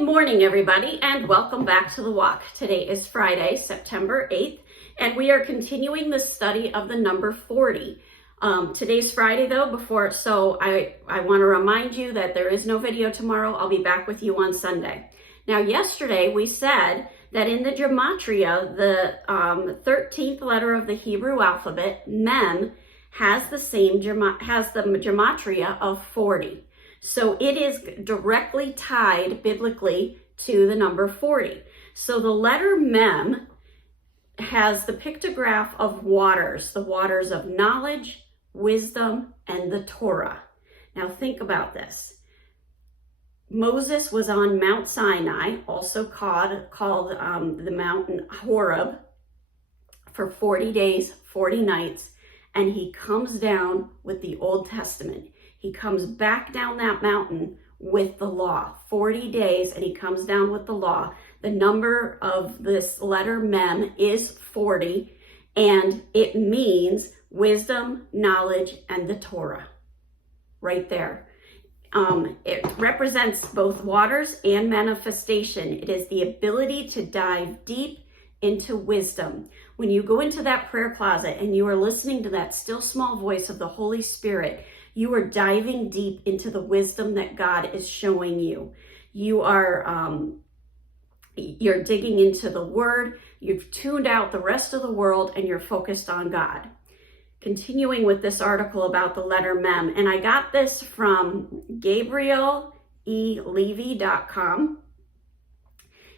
Good morning, everybody, and welcome back to The Walk. Today is Friday, September 8th, and we are continuing the study of the number 40. Today's Friday, though, I want to remind you that there is no video tomorrow. I'll be back with you on Sunday. Now, yesterday we said that in the gematria, the 13th letter of the Hebrew alphabet, Mem, has the gematria of 40. So it is directly tied biblically to the number 40. So the letter Mem has the pictograph of waters, the waters of knowledge, wisdom, and the Torah. Now think about this. Moses was on Mount Sinai, also called the mountain Horeb, for 40 days, 40 nights, and he comes down with the Old Testament. He comes back down that mountain with the law, 40 days, and he comes down with the law. The number of this letter Mem is 40, and it means wisdom, knowledge, and the Torah. Right there. It represents both waters and manifestation. It is the ability to dive deep into wisdom. When you go into that prayer closet and you are listening to that still small voice of the Holy Spirit, you are diving deep into the wisdom that God is showing you. You are you're digging into the Word. You've tuned out the rest of the world and you're focused on God. Continuing with this article about the letter Mem, and I got this from GabrielELevy.com.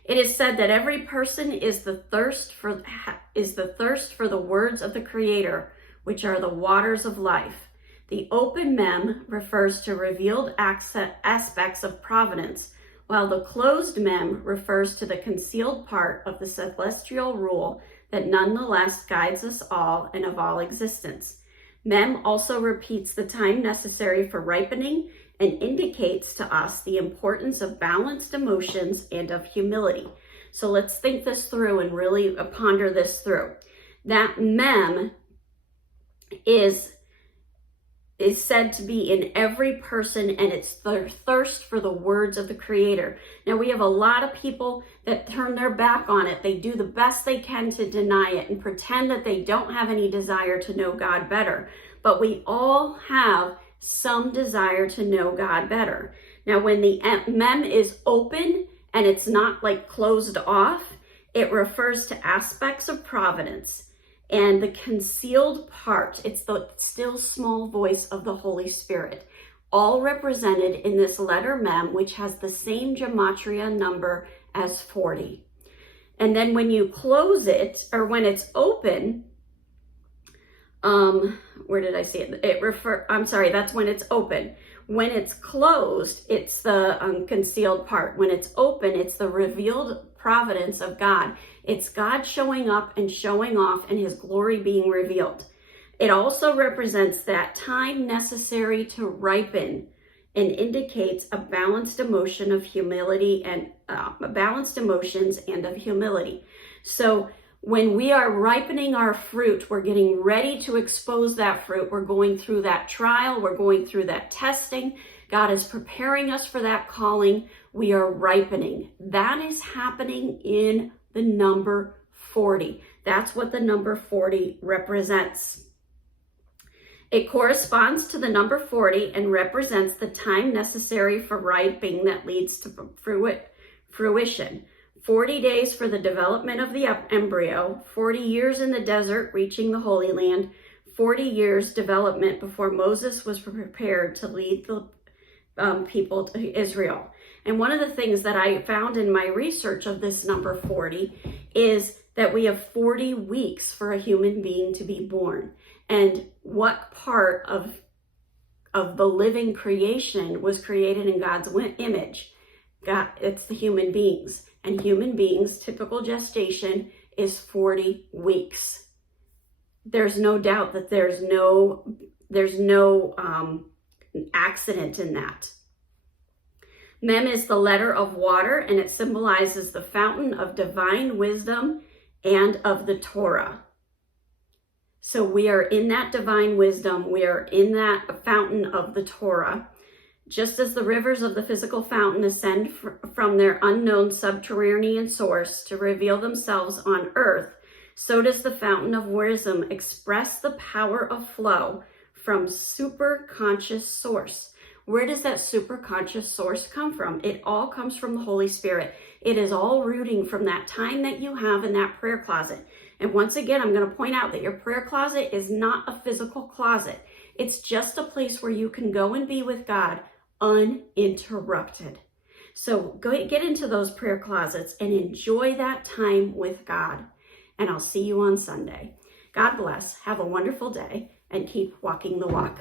It is said that every person is the thirst for the words of the Creator, which are the waters of life. The open Mem refers to revealed aspects of providence, while the closed Mem refers to the concealed part of the celestial rule that nonetheless guides us all and of all existence. Mem also repeats the time necessary for ripening and indicates to us the importance of balanced emotions and of humility. So let's think this through and really ponder this through. That Mem is said to be in every person, and it's their thirst for the words of the Creator. Now, we have a lot of people that turn their back on it. They do the best they can to deny it and pretend that they don't have any desire to know God better. But we all have some desire to know God better. Now, when the Mem is open and it's not like closed off, it refers to aspects of providence. And the concealed part, it's the still small voice of the Holy Spirit, all represented in this letter Mem, which has the same gematria number as 40. And then when you close it, or when it's open, where did I see it? That's when it's open. When it's closed, it's the concealed part. When it's open, it's the revealed providence of God. It's God showing up and showing off and his glory being revealed. It also represents that time necessary to ripen and indicates a balanced emotion of humility and balanced emotions and of humility. So when we are ripening our fruit, we're getting ready to expose that fruit. We're going through that trial. We're going through that testing. God is preparing us for that calling. We are ripening. That is happening in the number 40. That's what the number 40 represents. It corresponds to the number 40 and represents the time necessary for ripening that leads to fruition. 40 days for the development of the embryo, 40 years in the desert reaching the Holy Land, 40 years development before Moses was prepared to lead the people to Israel. And one of the things that I found in my research of this number 40 is that we have 40 weeks for a human being to be born. And what part of the living creation was created in God's image? God, it's the human beings. And human beings, typical gestation is 40 weeks. There's no doubt that there's no accident in that. Mem is the letter of water, and it symbolizes the fountain of divine wisdom and of the Torah. So we are in that divine wisdom. We are in that fountain of the Torah. Just as the rivers of the physical fountain ascend from their unknown subterranean source to reveal themselves on earth, so does the fountain of wisdom express the power of flow from superconscious source. Where does that superconscious source come from? It all comes from the Holy Spirit. It is all rooting from that time that you have in that prayer closet. And once again, I'm going to point out that your prayer closet is not a physical closet. It's just a place where you can go and be with God uninterrupted. So go get into those prayer closets and enjoy that time with God. And I'll see you on Sunday. God bless. Have a wonderful day and keep walking the walk.